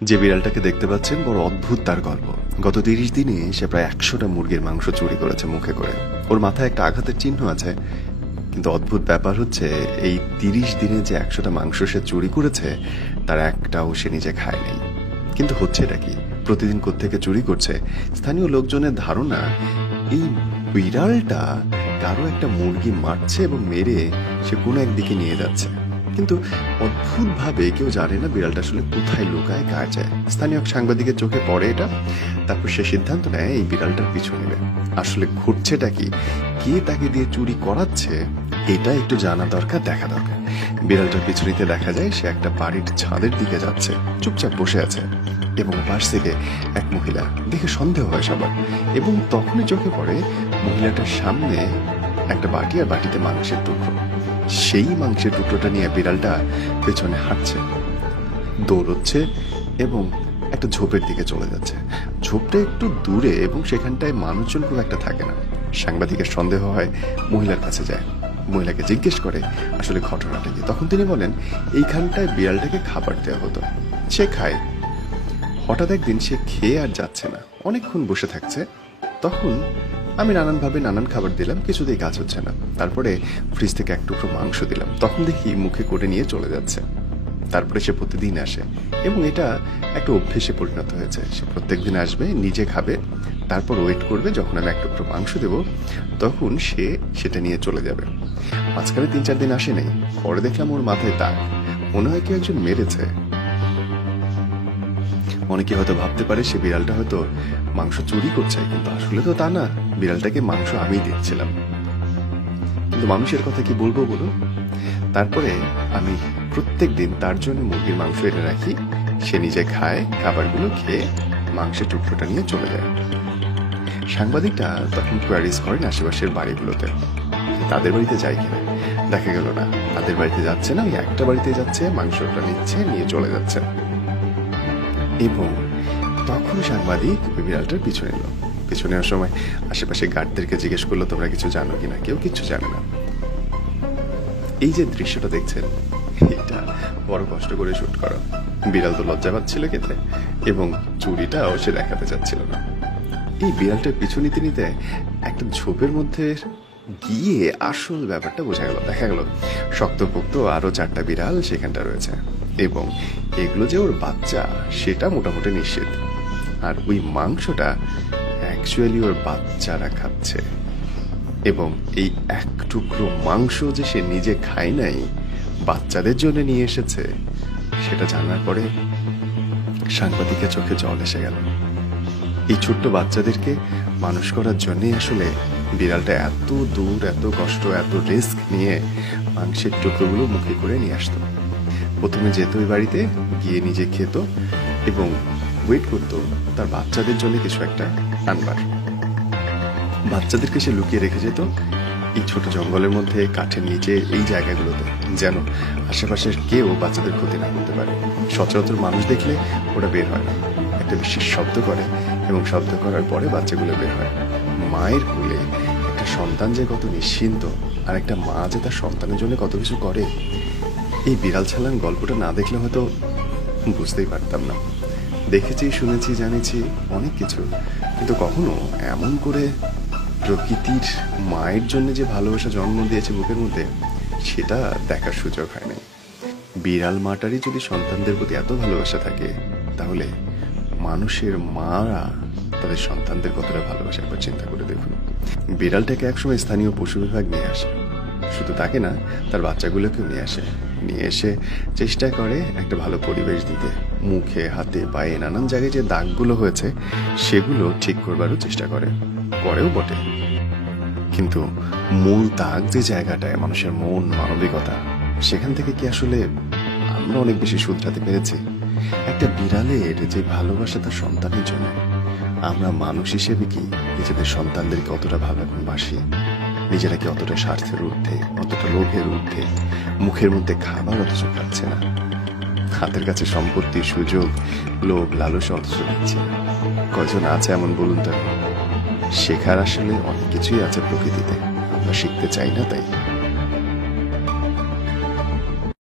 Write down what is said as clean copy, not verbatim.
যে বিড়ালটাকে দেখতে পাচ্ছেন বড় অদ্ভুত তার গল্প। গত 30 দিনে সে প্রায় 100টা মুরগির মাংস চুরি করেছে মুখে করে। ওর মাথায় একটা আঘাতের চিহ্ন আছে, কিন্তু অদ্ভুত ব্যাপার হচ্ছে এই 30 দিনে যে 100টা মাংস সে চুরি করেছে তার একটাও সে নিজে খায় নাই। কিন্তু হচ্ছে এটা কি? প্রতিদিন কোত্থেকে চুরি করছে? স্থানীয় লোকজনের ধারণা এই বিড়ালটা কারো একটা মুরগি মারছে এবং মেরে সে কোনো একদিকে নিয়ে যাচ্ছে। কিন্তু অদ্ভুতভাবে কেউ জানে না বিড়ালটা আসলে কোথায় লুকায়, কার যায়। স্থানীয় সাংবাদিকের চোখে পড়ে এটা, তারপর সে সিদ্ধান্ত নেয় এই বিড়ালটার পিছু নেবে। আসলে ঘুরছেটা কি, কে তাকে দিয়ে চুরি করাচ্ছে, এটা একটু জানা দরকার, দেখা দরকার। বিড়ালটার পিছু নিতে দেখা যায় সে একটা বাড়ির ছাদের দিকে যাচ্ছে, চুপচাপ বসে আছে এবং পাশ থেকে এক মহিলা। দেখে সন্দেহ হয় সবার, এবং তখনই চোখে পড়ে মহিলাটার সামনে একটা বাটি, আর বাটিতে মাংসের টুকরো। সেই মাংসের টুকরোটা নিয়ে বিড়ালটা পেছনে হাঁটছে, দৌড়চ্ছে এবং একটা ঝোপের দিকে চলে যাচ্ছে। ঝোপটা একটু দূরে এবং সেখানটায় মানুষজন খুব একটা থাকে না। সাংবাদিকের সন্দেহ হয়, মহিলার কাছে যায়, মহিলাকে জিজ্ঞেস করে আসলে ঘটনাটা কি। তখন তিনি বলেন এইখানটায় বিড়ালটাকে খাবার দেওয়া হতো, সে খায়। হঠাৎ একদিন সে খেয়ে আর যাচ্ছে না, অনেকক্ষণ বসে থাকছে। তখন আমি নানানভাবে নানান খাবার দিলাম, কিছুতেই কাজ হচ্ছে না। তারপরে ফ্রিজ থেকে এক টুকরো মাংস দিলাম, তখন দেখি মুখে করে নিয়ে চলে যাচ্ছে। তারপরে সে প্রতিদিন আসে এবং এটা একটা অভ্যেসে পরিণত হয়েছে। সে প্রত্যেক দিন আসবে, নিজে খাবে, তারপর ওয়েট করবে যখন আমি এক টুকরো মাংস দেব তখন সে সেটা নিয়ে চলে যাবে। মাঝখানে 3-4 দিন আসে নাই। পরে দেখলাম ওর মাথায় দাগ, মনে হয় কেউ একজন মেরেছে। অনেকে হয়তো ভাবতে পারে সে বিড়ালটা হয়তো মাংস চুরি করছে, কিন্তু আসলে তো তা না। বিড়ালটাকে মাংস আমিই দিচ্ছিলাম। কিন্তু মানুষের কথা কি বলবো বলুন। তারপরে আমি প্রত্যেক দিন তার জন্য মুরগির মাংস এনে রাখি, সে নিজে খায়, খাবারগুলো খেয়ে মাংসের টুকরোটা নিয়ে চলে যায়। সাংবাদিকটা তখন কোয়ারিজ করেন আশেপাশের বাড়িগুলোতে, তাদের বাড়িতে যায় কিনা। দেখা গেল না, তাদের বাড়িতে যাচ্ছে না, ওই একটা বাড়িতে যাচ্ছে, মাংসটা নিচ্ছে, নিয়ে চলে যাচ্ছে। এবং তখন সাংবাদিক বিড়ালটার পিছু নিল। পিছু নেওয়ার সময় আশেপাশে গার্ডদেরকে জিজ্ঞেস করলো তোমরা কিছু জানো কিনা। কেউ কিছু জানে না। এই যে দৃশ্যটা দেখছেন, এটা বড় কষ্ট করে শুট করা। বিড়াল তো লজ্জা পাচ্ছিল খেতে, এবং চুরিটাও সে দেখাতে চাচ্ছিল না। এই বিড়ালটার পিছু নিতে নিতে একটা ঝোপের মধ্যে গিয়ে আসল ব্যাপারটা বোঝা গেল। দেখা গেল শক্তপোক্ত আরো 4টা বিড়াল সেখানটা রয়েছে, এবং এগুলো যে ওর বাচ্চা সেটা মোটামুটি নিশ্চিত। আর ওই মাংসটা অ্যাকচুয়ালি ওর বাচ্চারা খাচ্ছে, এবং এই এক টুকরো মাংস যে সে নিজে খায় নাই, বাচ্চাদের জন্য নিয়ে এসেছে, সেটা জানার পরে সাংবাদিকের চোখে জল এসে গেল। এই ছোট্ট বাচ্চাদেরকে মানুষ করার জন্যই আসলে বিড়ালটা এত দূর, এত কষ্ট, এত রিস্ক নিয়ে মাংসের টুকরোগুলো মুখে করে নিয়ে আসতো। প্রথমে যেত ওই বাড়িতে, গিয়ে নিজে খেত এবং ওয়েট করতো তার বাচ্চাদের জন্য কিছু একটা আনবার। বাচ্চাদেরকে সে লুকিয়ে রেখে যেত এই ছোট জঙ্গলের মধ্যে, কাঠের নিচে, এই জায়গাগুলোতে, যেন আশেপাশের কেউ বাচ্চাদের ক্ষতি না করতে পারে। সচরাচর মানুষ দেখলে ওরা বের হয় না, একটা বিশেষ শব্দ করে, এবং শব্দ করার পরে বাচ্চাগুলো বের হয়। মায়ের কোলে একটা সন্তান যে কত নিশ্চিন্ত, আর একটা মা যে তার সন্তানের জন্য কত কিছু করে, এই বিড়াল ছালান গল্পটা না দেখলে হয়তো বুঝতেই পারতাম না। দেখেছি, শুনেছি, জানেছি অনেক কিছু, কিন্তু কখনো এমন করে প্রকৃতির মায়ের জন্য যে ভালোবাসা জন্ম দিয়েছে বুকের মধ্যে, সেটা দেখার সুযোগ হয় নাই। বিড়াল মাটারই যদি সন্তানদের প্রতি এত ভালোবাসা থাকে, তাহলে মানুষের মারা তাদের সন্তানদের কতটা ভালোবাসা একবার চিন্তা করে দেখুন। বিড়ালটাকে একসময় স্থানীয় পশু বিভাগ নিয়ে আসে, শুধু তাকে না, তার বাচ্চাগুলোকেও নিয়ে আসে। নিয়ে এসে চেষ্টা করে একটা ভালো পরিবেশ দিতে। মুখে, হাতে, পায়ে, নানান জায়গায় যে দাগগুলো হয়েছে সেগুলো ঠিক করবারও চেষ্টা করে, করেও বটে। কিন্তু মূল দাগ যে জায়গাটায়, মানুষের মন, মানবিকতা, সেখান থেকে কি আসলে আমরা অনেক বেশি শুধরাতে পেরেছি? একটা বিড়ালের যে ভালোবাসা তার সন্তানের জন্য, আমরা মানুষ হিসেবে কি নিজেদের সন্তানদেরকে অতটা ভালোবাসি? নিজেরা কি অতটা স্বার্থের ঊর্ধ্বে, অতটা লোভের ঊর্ধ্বে? মুখের মধ্যে খাবার অথচ খাচ্ছে না, হাতের কাছে সম্পত্তি, সুযোগ, লোভ, লালসা অথচ দিচ্ছে। কয়জন আছে এমন বলুন তো? শেখার আসলে অনেক কিছুই আছে প্রকৃতিতে, আমরা শিখতে চাই না তাই।